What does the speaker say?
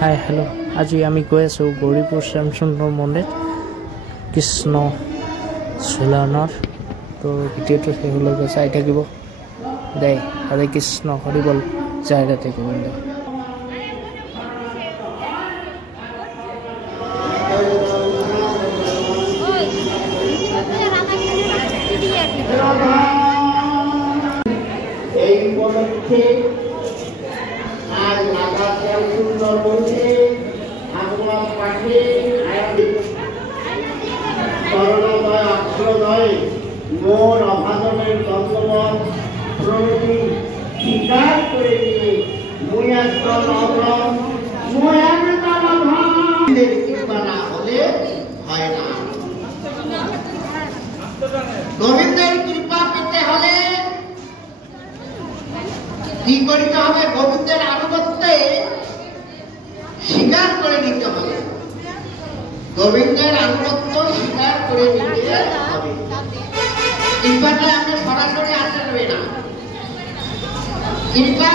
Hi hello' আজি আমি গৈ আছোঁ গৌৰীপুৰ শ্যামসুন্দৰ মন্দিৰ কৃষ্ণ ঝুলনৰ। তো ভিডিঅ'টো শেষলৈকে চাই থাকিব দেই। হৰে কৃষ্ণ হৰি বল, জয় ৰাধে গোবিন্দ। এই উপলক্ষে আজ রাধা শ্যামসুন্দর মন্দিরে আগমন পাঠে করুণাময় আশ্রয় মোর অভাজনের দণ্ডবত প্রণতি স্বীকার করে নিয়ে ময়াস্তল অগ্রম ময়ামৃতাল ভাবের কৃপা না হলে হয় না। গোবিন্দের কৃপা পেতে হলে কি করতে হবে? গোবিন্দের আনুগত্যে স্বীকার করে নিতে হবে। গোবিন্দের আনুগত্য স্বীকার করে নিতে হবে। কৃপাটা আপনি সরাসরি আসবে না। কৃপা